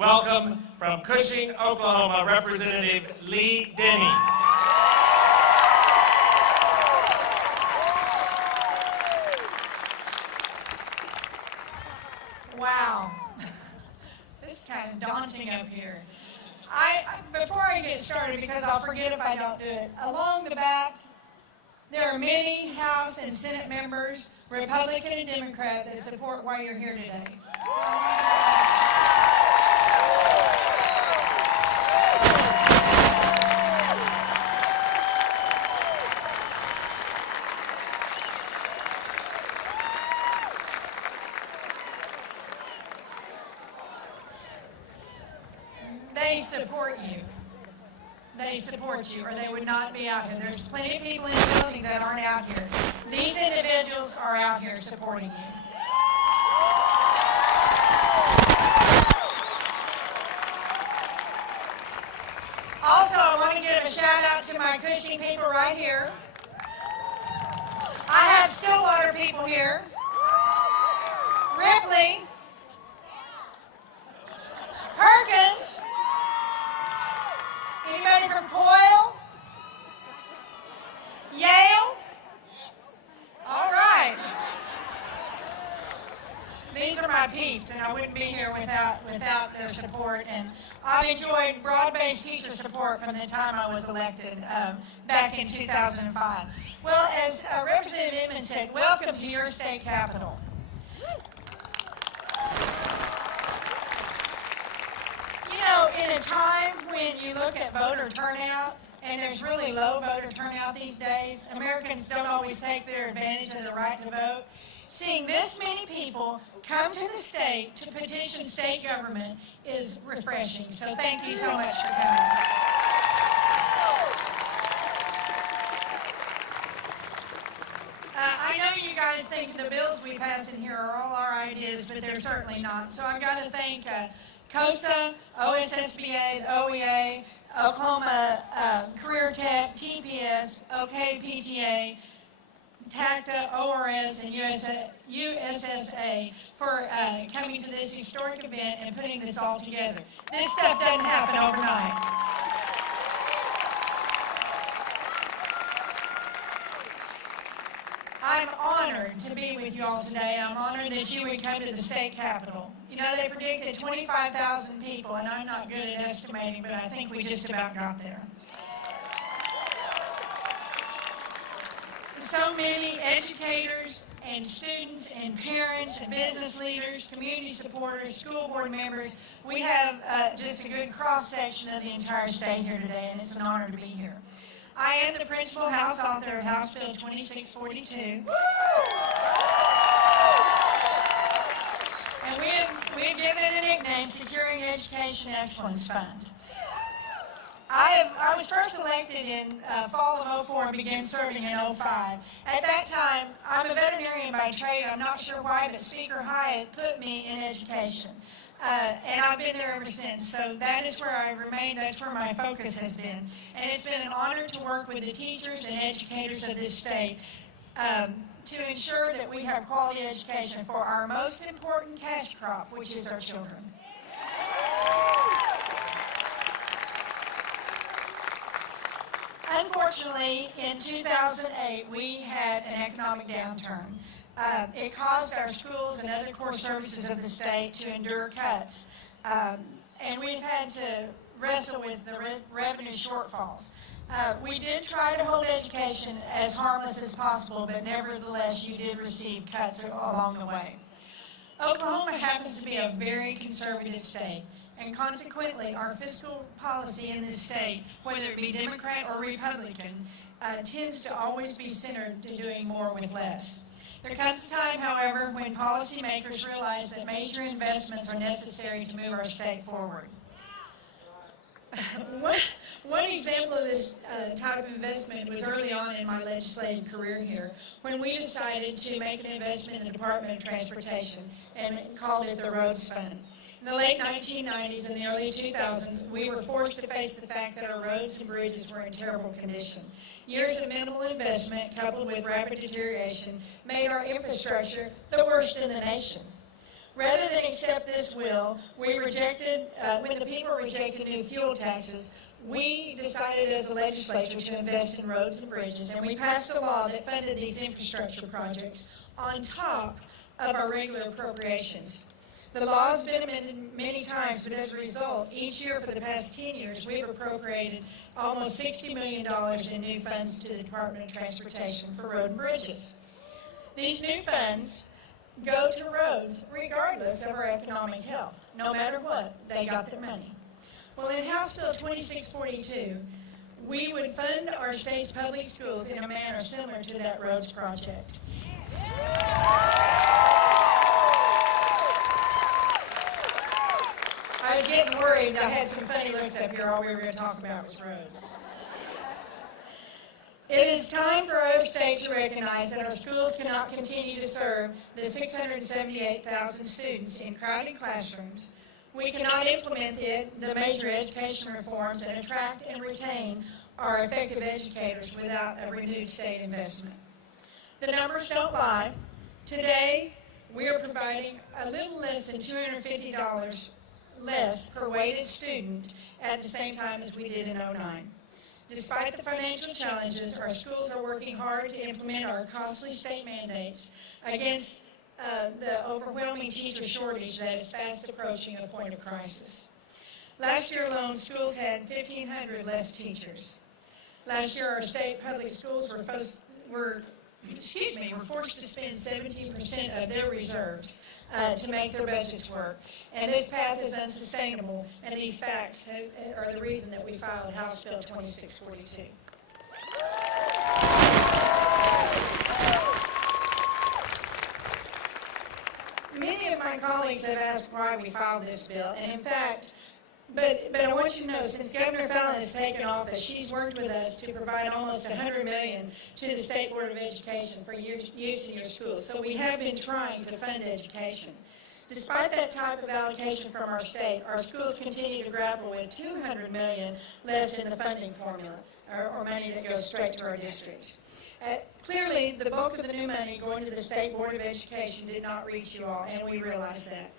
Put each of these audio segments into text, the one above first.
Welcome from Cushing, Oklahoma, Representative Lee Denney. Wow, this is kind of daunting up here. Before I get started, because I'll forget if I don't do it, along the back, there are many House and Senate members, Republican and Democrat, that support why you're here today. They support you. They support you, or they would not be out here. There's plenty of people in the building that aren't out here. These individuals are out here supporting you. Also, I want to give a shout out to my Cushing people right here. I have Stillwater people here. Ripley. Perkins. Anybody from Coyle? Yale? All right. These are my peeps, and I wouldn't be here without their support. And I've enjoyed broad-based teacher support from the time I was elected back in 2005. Well, as Representative Inman said, welcome to your state capital. You know, in a time when you look at voter turnout, and there's really low voter turnout these days, Americans don't always take their advantage of the right to vote. Seeing this many people come to the state to petition state government is refreshing. So thank you so much for coming. I know you guys think the bills we pass in here are all our ideas, but they're certainly not. So I've got to thank COSA, OSSBA, the OEA, Oklahoma Career Tech, TPS, OKPTA, TACTA, ORS, and USSA for coming to this historic event and putting this all together. This stuff doesn't happen overnight. I'm honored to be with you all today. I'm honored that you would come to the state capitol. You know, they predicted 25,000 people, and I'm not good at estimating, but I think we just about got there. So many educators and students and parents and business leaders, community supporters, school board members. We have just a good cross-section of the entire state here today, and it's an honor to be here. I am the principal House author of House Bill 2642. And we've given it a nickname, Securing Education Excellence Fund. I was first elected in fall of 04 and began serving in 05. At that time, I'm a veterinarian by trade. I'm not sure why, but Speaker Hyatt put me in education. And I've been there ever since. So that is where I remain. That's where my focus has been. And it's been an honor to work with the teachers and educators of this state to ensure that we have quality education for our most important cash crop, which is our children. Unfortunately, in 2008, we had an economic downturn. It caused our schools and other core services of the state to endure cuts. And we've had to wrestle with the revenue shortfalls. We did try to hold education as harmless as possible, but nevertheless, you did receive cuts along the way. Oklahoma happens to be a very conservative state, and consequently, our fiscal policy in this state, whether it be Democrat or Republican, tends to always be centered to doing more with less. There comes a time, however, when policymakers realize that major investments are necessary to move our state forward. One example of this type of investment was early on in my legislative career here, when we decided to make an investment in the Department of Transportation and called it the Roads Fund. In the late 1990s and the early 2000s, we were forced to face the fact that our roads and bridges were in terrible condition. Years of minimal investment, coupled with rapid deterioration, made our infrastructure the worst in the nation. Rather than accept this bill, when the people rejected new fuel taxes, we decided as a legislature to invest in roads and bridges, and we passed a law that funded these infrastructure projects on top of our regular appropriations. The law has been amended many times, but as a result, each year for the past 10 years, we've appropriated almost $60 million in new funds to the Department of Transportation for road and bridges. These new funds go to roads regardless of our economic health. No matter what, they got their money. Well, in House Bill 2642, we would fund our state's public schools in a manner similar to that roads project. I was getting worried. I had some funny looks up here. All we were going to talk about was roads. It is time for our state to recognize that our schools cannot continue to serve the 678,000 students in crowded classrooms. We cannot implement the major education reforms and attract and retain our effective educators without a renewed state investment. The numbers don't lie. Today, we are providing a little less than $250 less per weighted student at the same time as we did in '09. Despite the financial challenges, our schools are working hard to implement our costly state mandates against the overwhelming teacher shortage that is fast approaching a point of crisis. Last year alone, schools had 1,500 less teachers. Last year, our state public schools were forced to spend 17% of their reserves to make their budgets work. And this path is unsustainable, and these facts are the reason that we filed House Bill 2642. Many of my colleagues have asked why we filed this bill, and in fact, but I want you to know, since Governor Fallon has taken office, she's worked with us to provide almost $100 million to the State Board of Education for use in your schools. So we have been trying to fund education. Despite that type of allocation from our state, our schools continue to grapple with $200 million less in the funding formula, or money that goes straight to our districts. Clearly, the bulk of the new money going to the State Board of Education did not reach you all, and we realize that.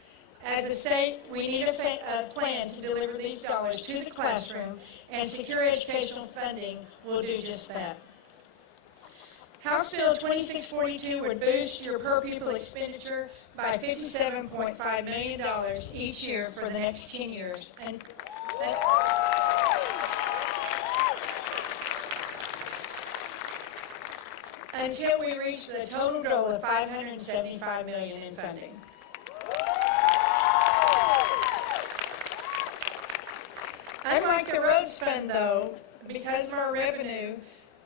As a state, we need a plan to deliver these dollars to the classroom, and secure educational funding will do just that. House Bill 2642 would boost your per-pupil expenditure by $57.5 million each year for the next 10 years. And until we reach the total goal of $575 million in funding. Unlike the roads fund, though, because of our revenue,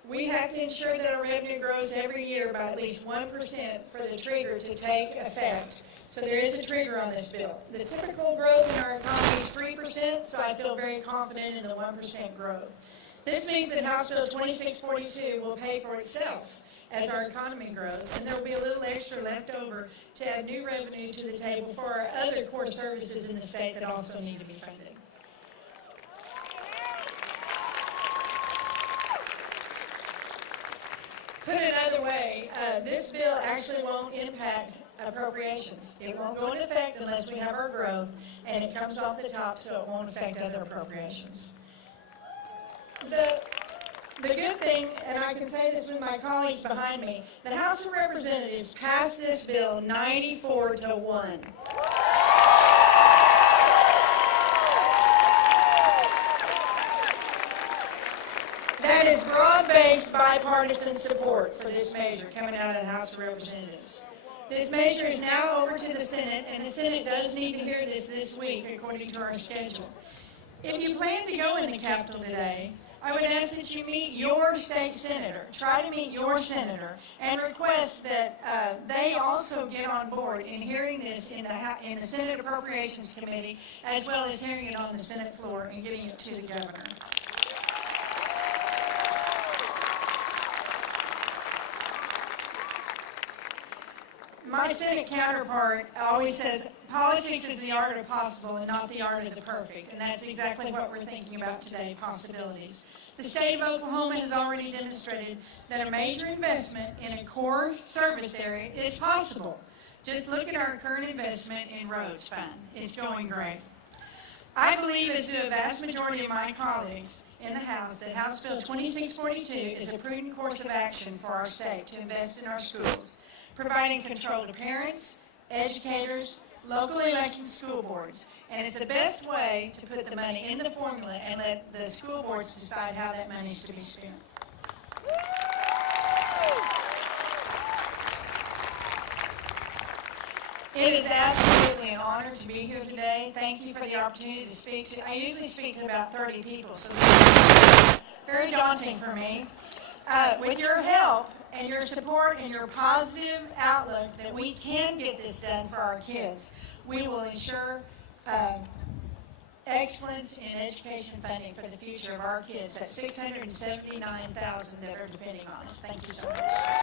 we have to ensure that our revenue grows every year by at least 1% for the trigger to take effect. So there is a trigger on this bill. The typical growth in our economy is 3%, so I feel very confident in the 1% growth. This means that House Bill 2642 will pay for itself as our economy grows, and there will be a little extra left over to add new revenue to the table for our other core services in the state that also need to be funded. Put it another way, this bill actually won't impact appropriations. It won't go into effect unless we have our growth, and it comes off the top, so it won't affect other appropriations. The good thing, and I can say this with my colleagues behind me, the House of Representatives passed this bill 94-1. That is broad-based bipartisan support for this measure coming out of the House of Representatives. This measure is now over to the Senate, and the Senate does need to hear this week according to our schedule. If you plan to go in the Capitol today, I would ask that you meet your state senator. Try to meet your senator and request that they also get on board in hearing this in the Senate Appropriations Committee, as well as hearing it on the Senate floor and getting it to the governor. My Senate counterpart always says politics is the art of possible and not the art of the perfect, and that's exactly what we're thinking about today, possibilities. The state of Oklahoma has already demonstrated that a major investment in a core service area is possible. Just look at our current investment in roads fund. It's going great. I believe, as do a vast majority of my colleagues in the House, that House Bill 2642 is a prudent course of action for our state to invest in our schools, providing control to parents, educators, locally elected school boards, and it's the best way to put the money in the formula and let the school boards decide how that money is to be spent. It is absolutely an honor to be here today. Thank you for the opportunity to speak to. I usually speak to about 30 people, so this is very daunting for me. With your help and your support and your positive outlook that we can get this done for our kids, we will ensure excellence in education funding for the future of our kids. That's $679,000 that are depending on us. Thank you so much.